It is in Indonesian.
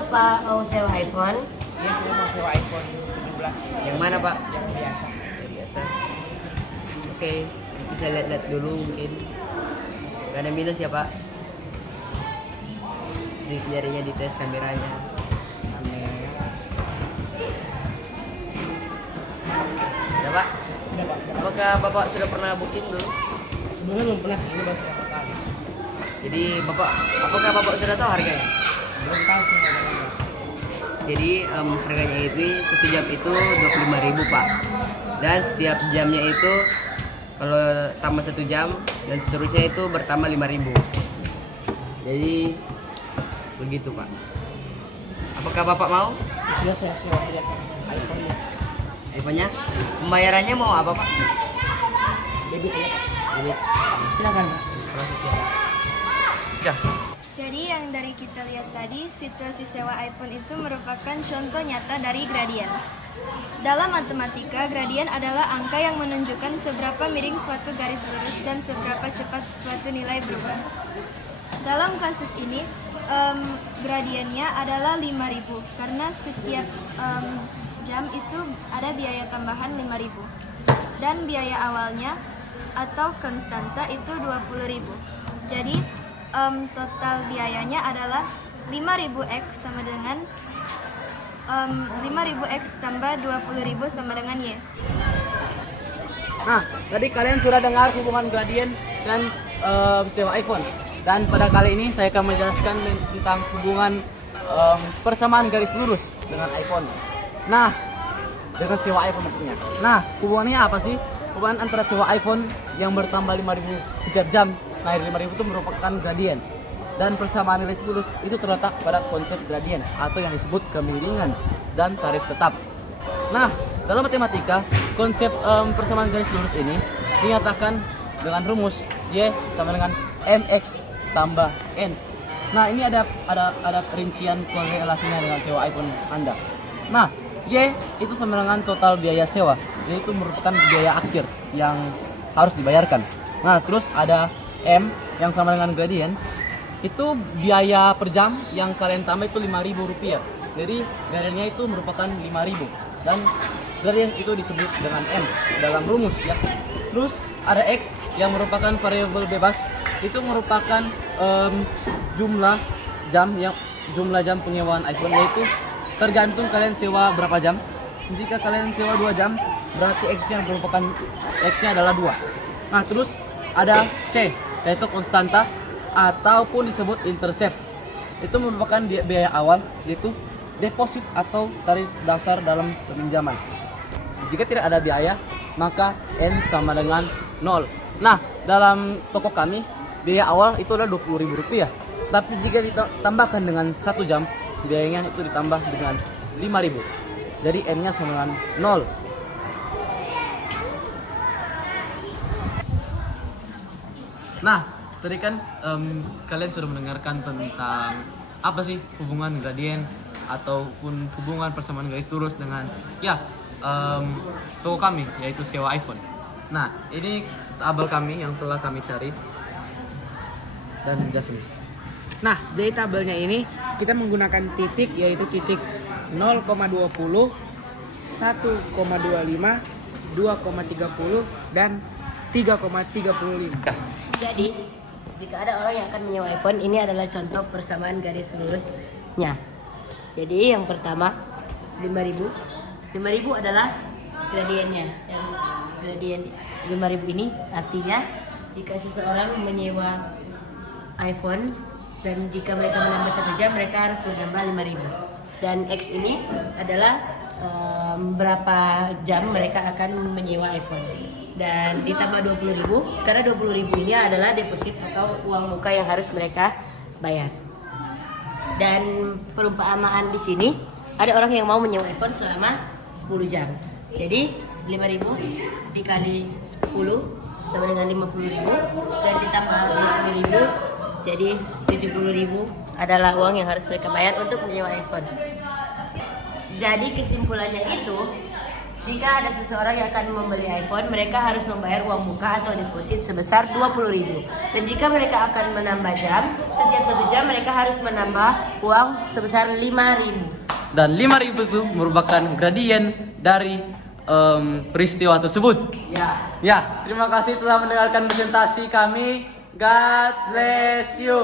Bapak mau sewa iPhone? Iya, saya mau sewa iPhone 17. Yang mana Pak? Yang biasa. Yang biasa. Oke, bisa lihat-lihat dulu mungkin. Gak ada minus ya Pak. Sidik jarinya dites kameranya. Ya Pak. Udah, Pak. Apakah Bapak sudah pernah booking dulu? Sebelumnya belum pernah sih, ini baru pertama kali. Jadi apakah Bapak sudah tahu harganya? Belum tahu sih harganya. Jadi harganya itu 1 jam itu 25.000 Pak. Dan setiap jamnya itu kalau tambah 1 jam dan seterusnya itu bertambah 5.000. Jadi begitu Pak. Apakah Bapak mau? Sudah saya sewa lihat iPhone-nya. iPhone-nya? Pembayarannya mau apa Pak? Debit ya, Pak. Debit. Silakan, Pak. Prosesnya. Ya. Jadi yang dari kita lihat tadi, situasi sewa iPhone itu merupakan contoh nyata dari gradien. Dalam matematika, gradien adalah angka yang menunjukkan seberapa miring suatu garis lurus dan seberapa cepat suatu nilai berubah. Dalam kasus ini, gradiennya adalah 5.000 karena setiap jam itu ada biaya tambahan 5.000. Dan biaya awalnya atau konstanta itu 20.000. Jadi total biayanya adalah 5.000 X sama dengan 5.000 X tambah 20.000 sama dengan Y. Nah, tadi kalian sudah dengar hubungan gradien dan sewa iPhone. Dan pada kali ini saya akan menjelaskan tentang hubungan persamaan garis lurus dengan iPhone. Nah, dengan sewa iPhone maksudnya. Nah, hubungannya apa sih? Hubungan antara sewa iPhone yang bertambah 5.000 setiap jam, nah 5.000 itu merupakan gradien. Dan persamaan garis lurus itu terletak pada konsep gradien atau yang disebut kemiringan dan tarif tetap. Nah, dalam matematika, konsep persamaan garis lurus ini dinyatakan dengan rumus Y sama dengan MX tambah N. Nah, ini ada perincian korelasinya dengan sewa iPhone Anda. Nah, Y itu sama dengan total biaya sewa, yaitu merupakan biaya akhir yang harus dibayarkan. Nah, terus ada M yang sama dengan gradien, itu biaya per jam yang kalian tambah itu Rp5.000. Jadi gradiennya itu merupakan 5.000 dan gradien itu disebut dengan M dalam rumus ya. Terus ada X yang merupakan variabel bebas, itu merupakan jumlah jam penyewaan iPhone, yaitu tergantung kalian sewa berapa jam. Jika kalian sewa 2 jam, berarti X-nya adalah 2. Nah, terus ada C, yaitu konstanta ataupun disebut intercept. Itu merupakan biaya awal, yaitu deposit atau tarif dasar dalam peminjaman. Jika tidak ada biaya, maka N sama dengan 0. Nah, dalam toko kami, biaya awal itu adalah Rp20.000. Tapi jika ditambahkan dengan 1 jam, biayanya itu ditambah dengan 5.000. Jadi N-nya sama dengan 0. Nah, tadi kan kalian sudah mendengarkan tentang apa sih hubungan gradien ataupun hubungan persamaan garis lurus dengan toko kami, yaitu sewa iPhone. Nah, ini tabel kami yang telah kami cari dan Jasmine. Nah, jadi tabelnya ini kita menggunakan titik, yaitu titik 0,20, 1,25, 2,30, dan 3,35. Jadi, jika ada orang yang akan menyewa iPhone, ini adalah contoh persamaan garis lurusnya. Jadi, yang pertama 5.000. 5.000 adalah gradiennya. Yang gradien 5.000 ini artinya jika seseorang menyewa iPhone dan jika mereka menambah 1 jam, mereka harus menambah 5.000. Dan X ini adalah berapa jam mereka akan menyewa iPhone. Dan ditambah 20.000 karena 20.000 ini adalah deposit atau uang muka yang harus mereka bayar. Dan perumpamaan di sini ada orang yang mau menyewa iPhone selama 10 jam. Jadi 5.000 dikali 10 sama dengan 50.000 dan ditambah 20.000 jadi 70.000 adalah uang yang harus mereka bayar untuk menyewa iPhone. Jadi kesimpulannya itu Jika ada seseorang yang akan membeli iPhone, mereka harus membayar uang muka atau deposit sebesar 20.000. Dan jika mereka akan menambah jam, setiap 1 jam mereka harus menambah uang sebesar 5.000. Dan 5.000 itu merupakan gradien dari peristiwa tersebut. Ya, terima kasih telah mendengarkan presentasi kami. God bless you.